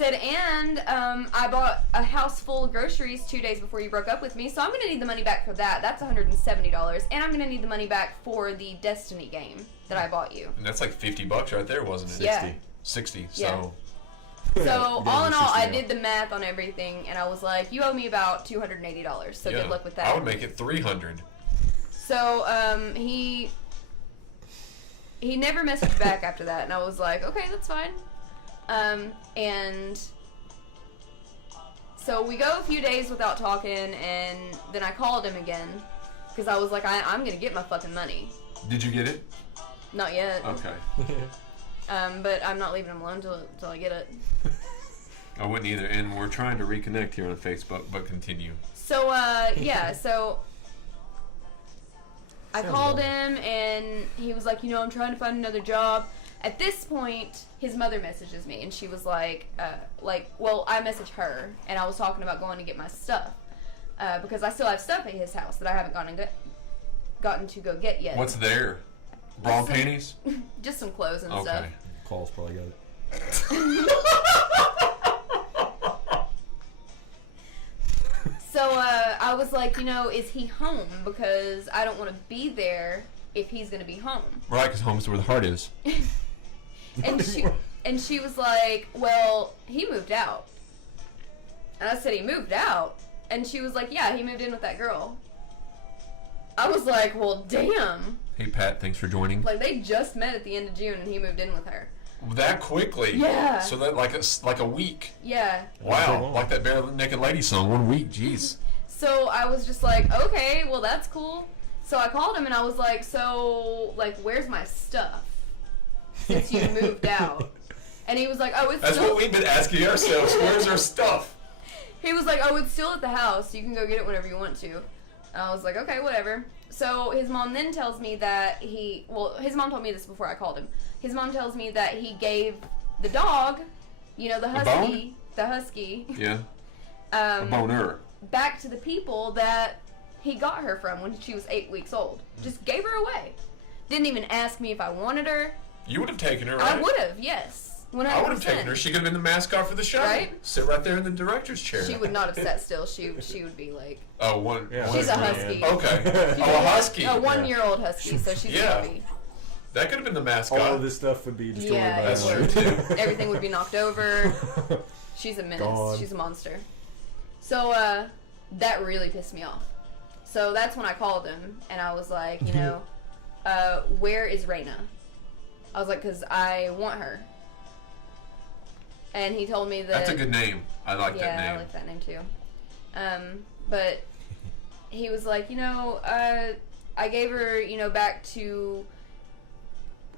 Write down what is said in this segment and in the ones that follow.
said, and I bought a house full of groceries 2 days before you broke up with me, so I'm going to need the money back for that. That's $170. And I'm going to need the money back for the Destiny game that I bought you. And that's like $50 right there, wasn't it? Yeah. 60. Yeah. So. So all in all, I did the math on everything, and I was like, you owe me about $280, so good luck with that. I would make it $300. So he never messaged back after that, and I was like, okay, that's fine. And so we go a few days without talking, and then I called him again, because I was like, I'm going to get my fucking money. Did you get it? Not yet. Okay. But I'm not leaving him alone till I get it. I wouldn't either, and we're trying to reconnect here on Facebook, but continue. So, yeah, so I called him, and he was like, I'm trying to find another job. At this point, his mother messages me, and she was like, well, I messaged her, and I was talking about going to get my stuff, because I still have stuff at his house that I haven't gotten to go get yet. What's there? Bra and panties? Just some clothes and stuff. Paul's probably got it. So, I was like, is he home? Because I don't want to be there if he's going to be home. Right, because home's where the heart is. And she was like, well, he moved out. And I said, he moved out? And she was like, yeah, he moved in with that girl. I was like, well, damn. Hey, Pat, thanks for joining. Like, they just met at the end of June, and he moved in with her. That quickly? Yeah. So that like a week? Yeah. Wow, like that Bare Naked Lady song, 1 week, jeez. So I was just like, okay, well, that's cool. So I called him, and I was like, so, like, where's my stuff since you moved out? And he was like, oh, it's That's still... what we've been asking ourselves. Where's our stuff? He was like, oh, it's still at the house. You can go get it whenever you want to. And I was like, okay, whatever. So his mom then tells me that his mom told me this before I called him. His mom tells me that he gave the dog, the husky. Yeah. A boner. Back to the people that he got her from when she was 8 weeks old. Just gave her away. Didn't even ask me if I wanted her. You would have taken her, right? I would have, yes. 100%. I would have taken her. She could have been the mascot for the show. Right? Sit right there in the director's chair. She would not have sat still. She would be like... Oh, one. Yeah. She's a husky. Okay. Oh, a husky. A 1-year-old husky, so she's baby. That could have been the mascot. All of this stuff would be destroyed by That's true, too. Everything would be knocked over. She's a menace. God. She's a monster. So, that really pissed me off. So that's when I called him, and I was like, where is Raina? I was like, because I want her. And he told me that... That's a good name. I like that name. Yeah, I like that name too. But he was like, I gave her, back to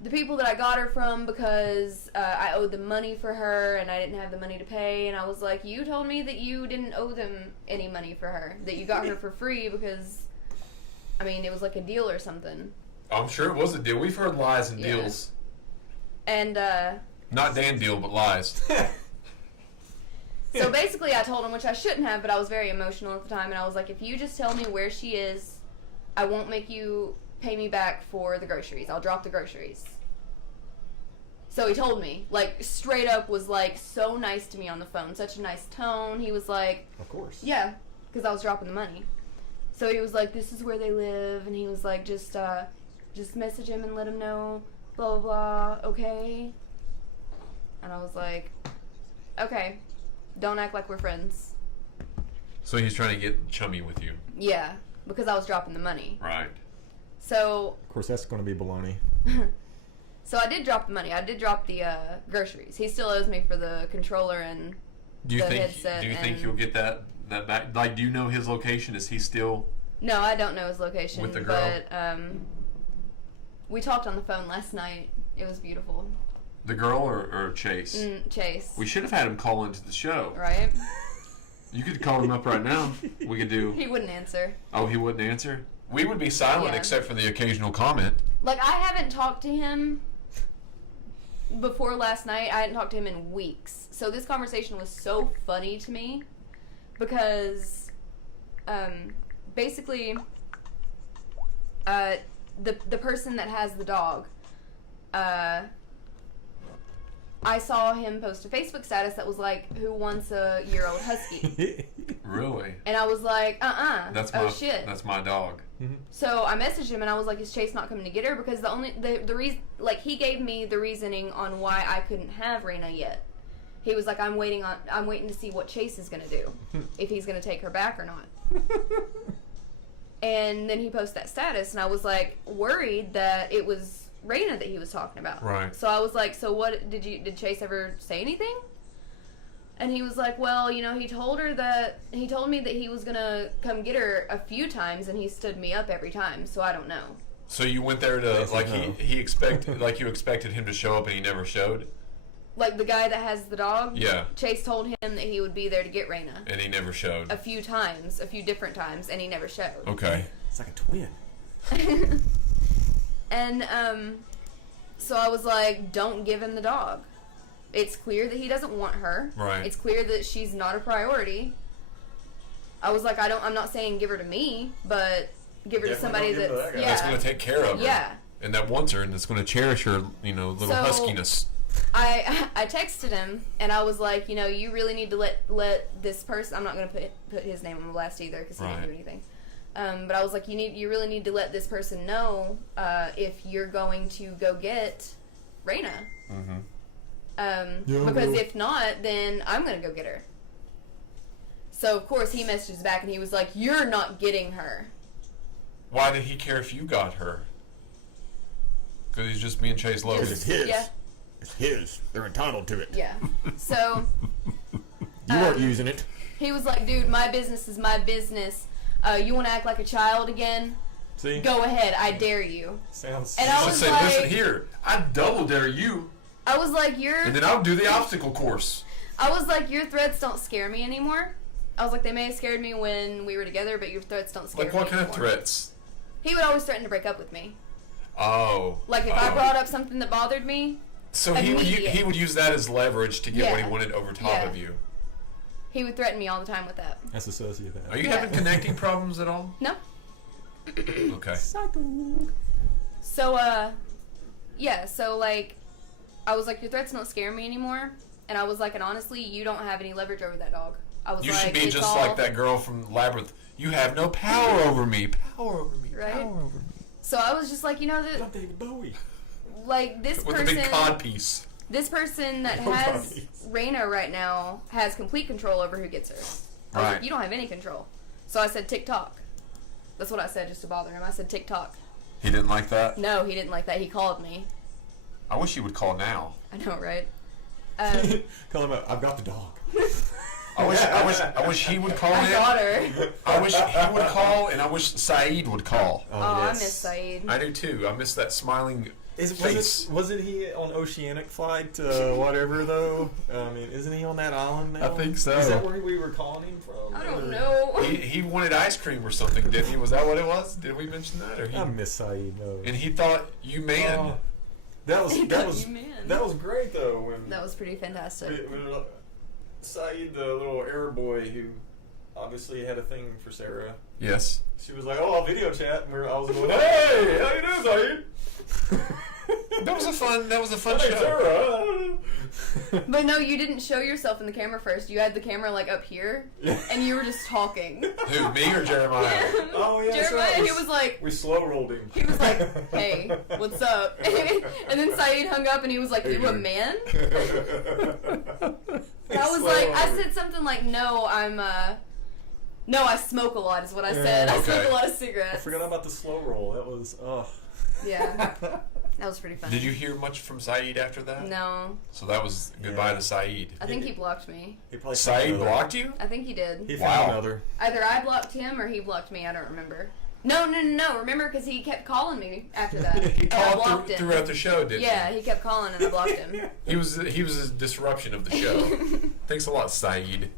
the people that I got her from because I owed them money for her and I didn't have the money to pay. And I was like, you told me that you didn't owe them any money for her, that you got her for free because, it was like a deal or something. I'm sure it was a deal. We've heard lies and deals. And, not Dan deal, but lies. So basically I told him, which I shouldn't have, but I was very emotional at the time, and I was like, if you just tell me where she is, I won't make you pay me back for the groceries. I'll drop the groceries. So he told me, straight up was, so nice to me on the phone. Such a nice tone. He was like... Of course. Yeah, because I was dropping the money. So he was like, this is where they live, and he was like, just message him and let him know, blah, blah, blah, okay? And I was like, okay. Don't act like we're friends. So he's trying to get chummy with you. Yeah, because I was dropping the money. Right. So... Of course, that's going to be baloney. So I did drop the money. I did drop the groceries. He still owes me for the controller and headset. Do you think you'll get that back? Do you know his location? Is he still... No, I don't know his location. With the girl? But we talked on the phone last night. It was beautiful. The girl or Chase? Chase. We should have had him call into the show. Right? You could call him up right now. We could do... He wouldn't answer. Oh, he wouldn't answer? We would be silent except for the occasional comment. I haven't talked to him before last night. I hadn't talked to him in weeks. So this conversation was so funny to me because basically the person that has the dog I saw him post a Facebook status that was like, "Who wants a year-old husky?" Really? And I was like, That's oh my shit. That's my dog. So I messaged him and I was like, "Is Chase not coming to get her?" Because the reason, like, he gave me the reasoning on why I couldn't have Raina yet. He was like, I'm waiting to see what Chase is gonna do, if he's gonna take her back or not. And then he posted that status, and I was like worried that it was Raina that he was talking about. Right. So I was like, so what did Chase ever say anything? And he was like, well, you know, he told me that he was gonna come get her a few times, and he stood me up every time. So I don't know. So you went there to Yes, like no. he you expected him to show up and he never showed, Like the guy that has the dog. Yeah. Chase told him that he would be there to get Raina and he never showed. a few different times, and he never showed. Okay. It's like a twin. And so I was like, don't give him the dog. It's clear that he doesn't want her. Right. It's clear that she's not a priority. I was like, I'm not saying give her to me, but give her to somebody Definitely don't that's give her to that That's going to take care of her. Yeah. And that wants her and that's going to cherish her, you know, little So- huskiness. I texted him and I was like, you know, you really need to let this person. I'm not going to put his name on the blast either because he didn't Right. do anything. But I was like, you really need to let this person know if you're going to go get Raina. Mm-hmm. Because if not, then I'm going to go get her. So of course he messages back and he was like, you're not getting her. Why did he care if you got her? Because he's just being Chase Logan. Because it's his. Yeah. It's his. They're entitled to it. Yeah. So You weren't using it. he was like, dude, my business is my business. You want to act like a child again? See? Go ahead, I dare you. Sounds. And I Just was say, like- listen here, I double dare you, I was like, and then I'll do the obstacle course. your threats don't scare me anymore. I was like, they may have scared me when we were together, but your threats don't scare Like me what kind of anymore. threats? He would always threaten to break up with me. Oh. Like if I brought up something that bothered me, So he immediate. would use that as leverage to get what Yeah. he wanted over top Yeah. of you. he would threaten me all the time with that. That's a sociopath. Are you Yeah. having connecting problems at all? No. Okay. So, yeah, so, like, I was like, your threats don't scare me anymore. And I was like, and honestly, you don't have any leverage over that dog. I was You like, should be it's just all, like that girl from Labyrinth. You have no power over me. Power over me. Right? Power over me. So I was just like, you know, that, Like David Bowie. like, this With a person, big cod piece. this person that Oh, has puppies. Raina right now has complete control over who gets her. I was Right. like, you don't have any control. So I said TikTok. That's what I said just to bother him. I said TikTok. He didn't like that? No, he didn't like that. He called me. I wish he would call now. I know, right? Call him out. I've got the dog. I wish he would call I in. got her. I wish he would call, and I wish Saeed would call. Oh, I miss Saeed. I do too. I miss that smiling face. Wasn't he on Oceanic flight whatever though? I mean, isn't he on that island now? I think so. Is that where we were calling him from? I don't or- know. He wanted ice cream or something, didn't he? Was that what it was? Did we mention that? Or he, I miss Saeed though. and he thought, you man. Oh, that was He that thought was you man. that was great though when That was pretty fantastic. when Saeed, the little Arab boy who obviously had a thing for Sarah. Yes. She was like, "Oh, I'll video chat," and I was going, "Hey, how you doing, Saeed?" That was a fun Hey, show. Sarah. But no, you didn't show yourself in the camera first. You had the camera like up here, and you were just talking. Who, me or Jeremiah? Oh, yeah, that's Jeremiah, right. he was like, We slow rolled him. he was like, "Hey, what's up?" And then Saeed hung up, and he was like, Hey, "You a dude." man?" And I was like, I said something like, "No, no, I smoke a lot," is what I said. Yeah. I smoke Okay. a lot of I cigarettes. forgot about the slow roll. That was Yeah, that was pretty funny. Did you hear much from Saeed after that? No, So that was goodbye Yeah. to Saeed. I think he blocked me. He probably Saeed found another. blocked you? I think he did. He Wow. found another. Either I blocked him or he blocked me. I don't remember. No. Remember, because he kept calling me after that. He And I called blocked him. throughout the show, didn't Yeah, he kept calling and I blocked him. he? He was a disruption of the show. Thanks a lot, Saeed.